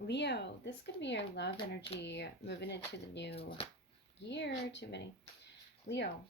Leo, this could be your love energy moving into the new year. Too many. Leo.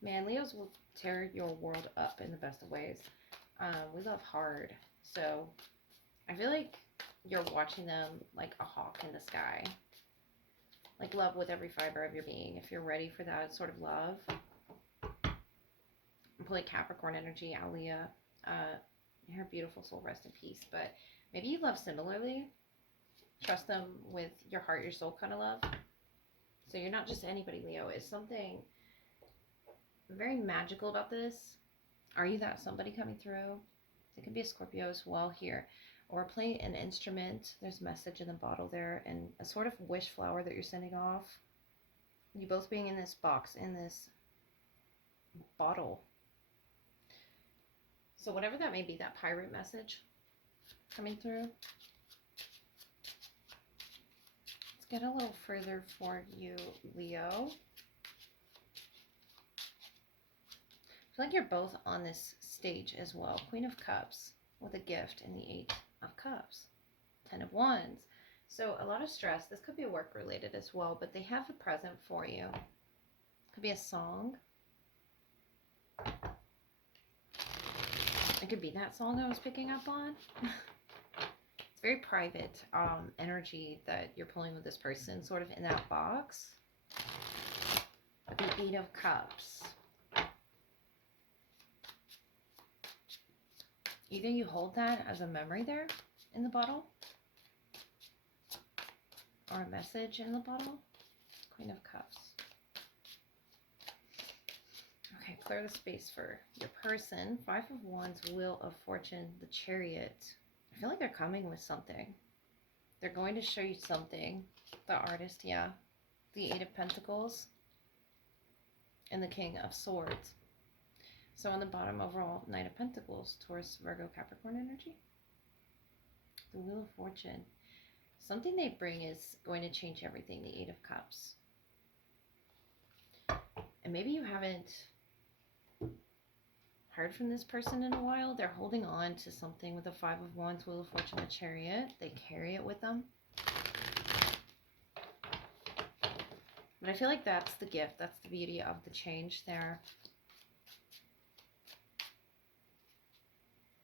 Man, Leos will tear your world up in the best of ways. We love hard. So I feel like you're watching them like a hawk in the sky. Like love with every fiber of your being. If you're ready for that sort of love. I'm pulling Capricorn energy, Alia. Her beautiful soul, rest in peace. But maybe you love similarly. Trust them with your heart, your soul kind of love. So you're not just anybody, Leo. It's something very magical about this. Are you that somebody coming through? It could be a Scorpio as well here. Or play an instrument. There's a message in the bottle there and a sort of wish flower that you're sending off. You both being in this box, in this bottle. So whatever that may be, that pirate message coming through. Let's get a little further for you, Leo. I feel like you're both on this stage as well. Queen of Cups with a gift and the 8 of Cups. 10 of Wands. So a lot of stress. This could be work related as well, but they have a present for you. Could be a song. It could be that song I was picking up on. It's very private energy that you're pulling with this person, sort of in that box. The 8 of Cups. Either you hold that as a memory there in the bottle, or a message in the bottle. Queen of Cups. Okay, clear the space for your person. 5 of Wands, Wheel of Fortune, the Chariot. I feel like they're coming with something. They're going to show you something. The Artist, yeah. The 8 of Pentacles. And the King of Swords. So on the bottom, overall, Knight of Pentacles, Taurus, Virgo, Capricorn energy. The Wheel of Fortune. Something they bring is going to change everything, the 8 of Cups. And maybe you haven't heard from this person in a while. They're holding on to something with the 5 of Wands, Wheel of Fortune, the Chariot. They carry it with them. But I feel like that's the gift. That's the beauty of the change there.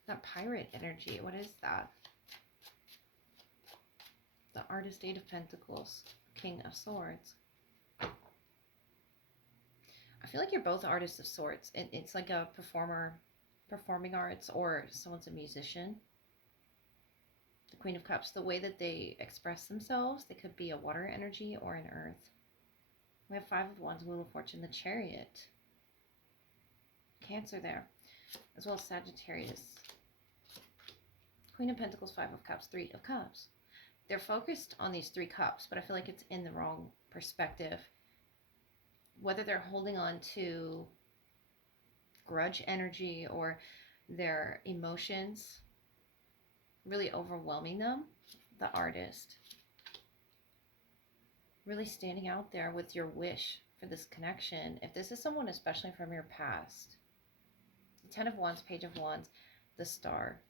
That pirate energy, what is that? The Artist, 8 of Pentacles, King of Swords. I feel like you're both artists of sorts. It's like a performing arts, or someone's a musician. The Queen of Cups, the way that they express themselves, they could be a water energy or an earth. We have 5 of Wands, Wheel of Fortune, the Chariot. Cancer there, as well as Sagittarius. Queen of Pentacles, 5 of Cups, 3 of Cups. They're focused on these 3 cups, but I feel like it's in the wrong perspective. Whether they're holding on to grudge energy or their emotions really overwhelming them. The Artist. Really standing out there with your wish for this connection. If this is someone especially from your past. The 10 of Wands, Page of Wands, the Star.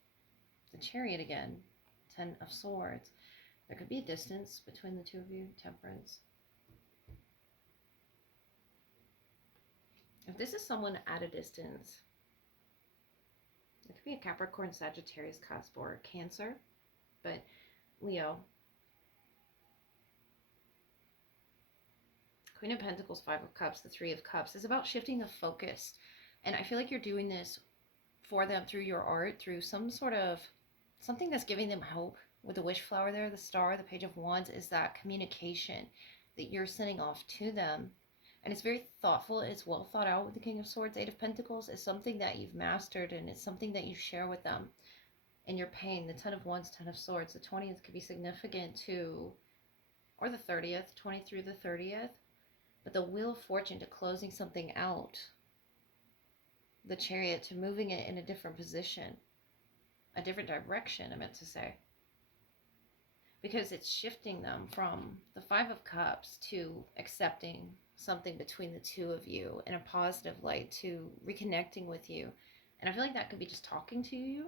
The Chariot again. 10 of Swords. There could be a distance between the two of you. Temperance. If this is someone at a distance, it could be a Capricorn, Sagittarius cusp, or Cancer. But Leo. Queen of Pentacles, 5 of Cups, the 3 of Cups is about shifting the focus. And I feel like you're doing this for them through your art, through some sort of something that's giving them hope. With the wish flower there, the Star, the Page of Wands is that communication that you're sending off to them. And it's very thoughtful. It's well thought out with the King of Swords. 8 of Pentacles is something that you've mastered, and it's something that you share with them in your pain. The 10 of Wands, 10 of Swords. The 20th could be significant to, or the 30th, 20 through the 30th. But the Wheel of Fortune to closing something out. The Chariot to moving it in a different position. A different direction, I meant to say. Because it's shifting them from the 5 of Cups to accepting something between the two of you in a positive light, to reconnecting with you. And I feel like that could be just talking to you.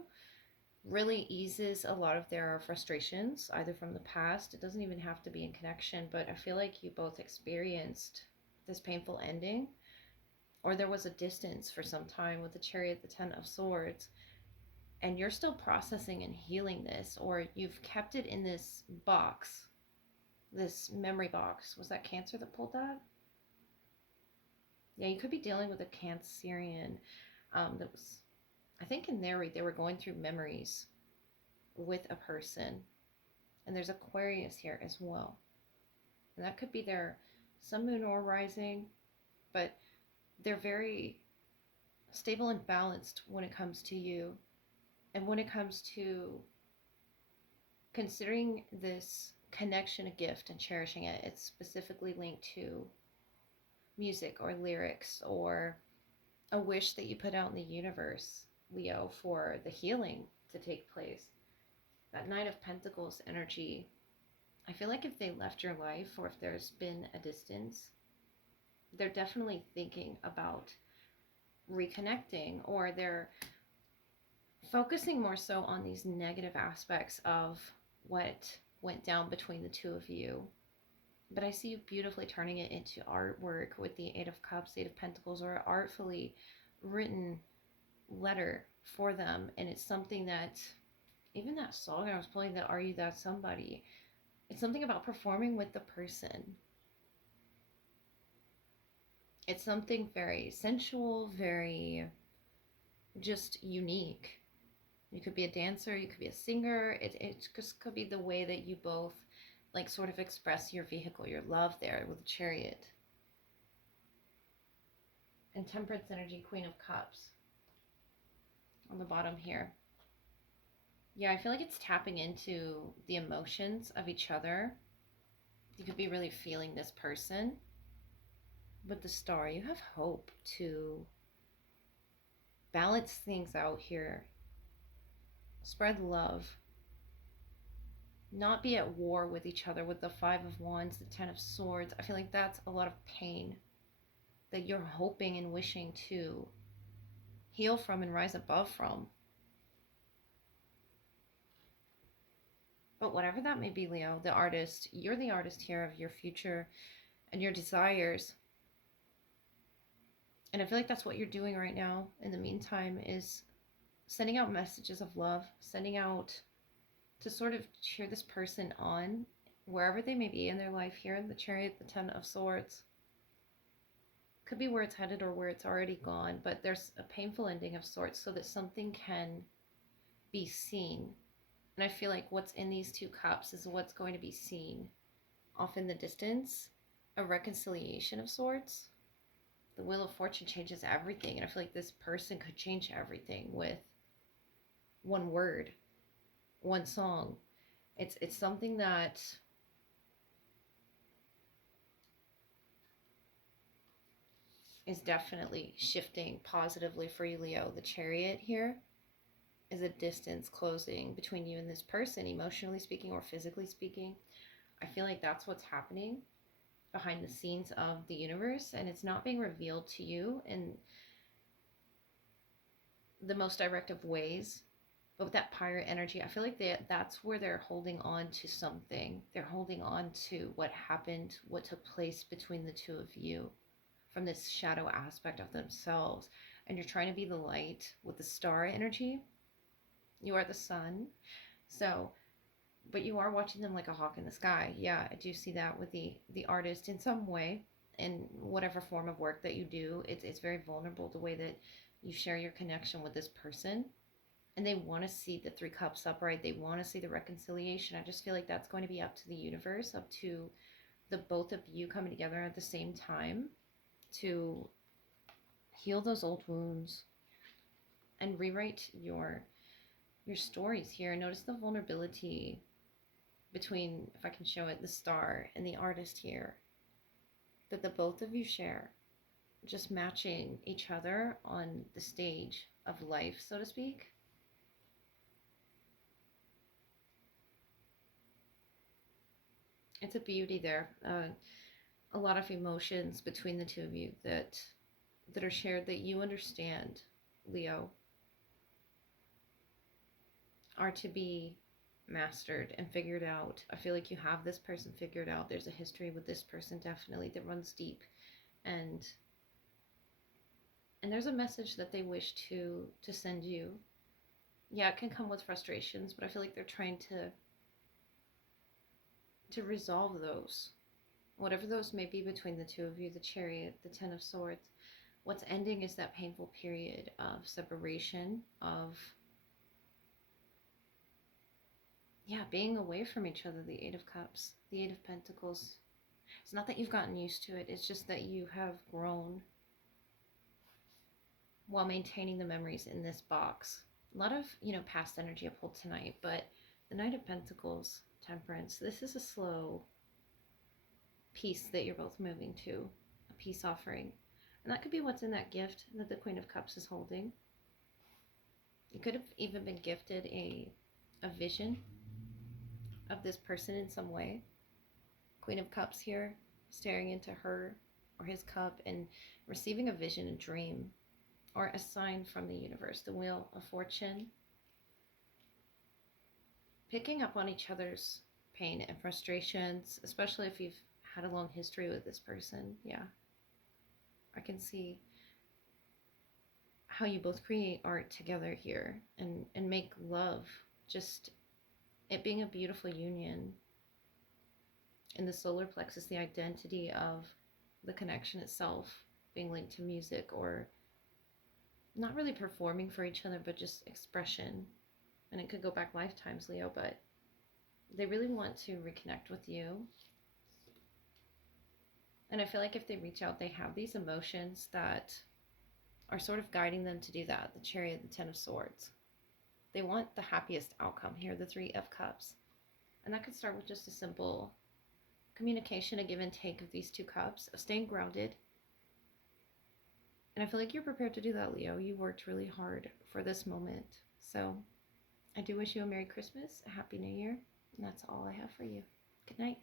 really eases a lot of their frustrations, either from the past. It doesn't even have to be in connection, but I feel like you both experienced this painful ending, or there was a distance for some time with the Chariot, the Ten of Swords, and you're still processing and healing this, or you've kept it in this box, this memory box. Was that Cancer that pulled that? Yeah, you could be dealing with a Cancerian that was, I think in their read, they were going through memories with a person. And there's Aquarius here as well. And that could be their sun, moon, or rising, but they're very stable and balanced when it comes to you. And when it comes to considering this connection a gift and cherishing it, it's specifically linked to music or lyrics or a wish that you put out in the universe, Leo, for the healing to take place. That Nine of Pentacles energy, I feel like if they left your life or if there's been a distance, they're definitely thinking about reconnecting, or they're focusing more so on these negative aspects of what went down between the two of you. But I see you beautifully turning it into artwork with the Eight of Cups, Eight of Pentacles, or an artfully written letter for them. And it's something that, even that song I was playing, that Are You That Somebody, it's something about performing with the person. It's something very sensual, very just unique. You could be a dancer, you could be a singer. It just could be the way that you both like sort of express your vehicle, your love there with the Chariot. And Temperance energy, Queen of Cups on the bottom here. Yeah, I feel like it's tapping into the emotions of each other. You could be really feeling this person. With the Star, you have hope to balance things out here. Spread love. Not be at war with each other. With the Five of Wands, the Ten of Swords, I feel like that's a lot of pain that you're hoping and wishing to heal from and rise above from. But whatever that may be, Leo, the artist, you're the artist here of your future and your desires. And I feel like that's what you're doing right now in the meantime, is sending out messages of love, sending out to sort of cheer this person on wherever they may be in their life. Here in the Chariot, the Ten of Swords, could be where it's headed or where it's already gone, but there's a painful ending of sorts so that something can be seen. And I feel like what's in these two cups is what's going to be seen off in the distance, a reconciliation of sorts. The Wheel of Fortune changes everything, and I feel like this person could change everything with one word, one song. It's something that is definitely shifting positively for you, Leo. The Chariot here is a distance closing between you and this person, emotionally speaking or physically speaking. I feel like that's what's happening behind the scenes of the universe, and it's not being revealed to you in the most direct of ways. But with that Pirate energy, I feel like that's where they're holding on to something. They're holding on to what happened, what took place between the two of you, from this shadow aspect of themselves. And you're trying to be the light with the Star energy. You are the sun. So, but you are watching them like a hawk in the sky. Yeah, I do see that with the artist in some way, in whatever form of work that you do. It's very vulnerable the way that you share your connection with this person, and they want to see the Three Cups upright. They want to see the reconciliation. I just feel like that's going to be up to the universe, up to the both of you coming together at the same time to heal those old wounds and rewrite your stories here. Notice the vulnerability between, if I can show it, the Star and the artist here, that the both of you share, just matching each other on the stage of life, so to speak. It's a beauty there. A lot of emotions between the two of you that are shared, that you understand, Leo. are to be mastered and figured out. I feel like you have this person figured out. There's a history with this person definitely that runs deep, and there's a message that they wish to send you. Yeah, it can come with frustrations, but I feel like they're trying to resolve those, whatever those may be between the two of you, the Chariot, the Ten of Swords. What's ending is that painful period of separation, of, yeah, being away from each other. The Eight of Cups, the Eight of Pentacles. It's not that you've gotten used to it, it's just that you have grown while maintaining the memories in this box. A lot of, past energy I pulled tonight, but the Knight of Pentacles, Temperance, this is a slow peace that you're both moving to, a peace offering. And that could be what's in that gift that the Queen of Cups is holding. You could have even been gifted a vision of this person in some way. Queen of Cups here, staring into her or his cup and receiving a vision, a dream, or a sign from the universe, the Wheel of Fortune. Picking up on each other's pain and frustrations, especially if you've had a long history with this person. Yeah, I can see how you both create art together here and make love, just it being a beautiful union. In the solar plexus, the identity of the connection itself being linked to music, or not really performing for each other, but just expression. And it could go back lifetimes, Leo, but they really want to reconnect with you. And I feel like if they reach out, they have these emotions that are sort of guiding them to do that. The Chariot, the Ten of Swords. They want the happiest outcome here, the Three of Cups. And that could start with just a simple communication, a give and take of these two cups, of staying grounded. And I feel like you're prepared to do that, Leo. You worked really hard for this moment. So I do wish you a Merry Christmas, a Happy New Year, and that's all I have for you. Good night.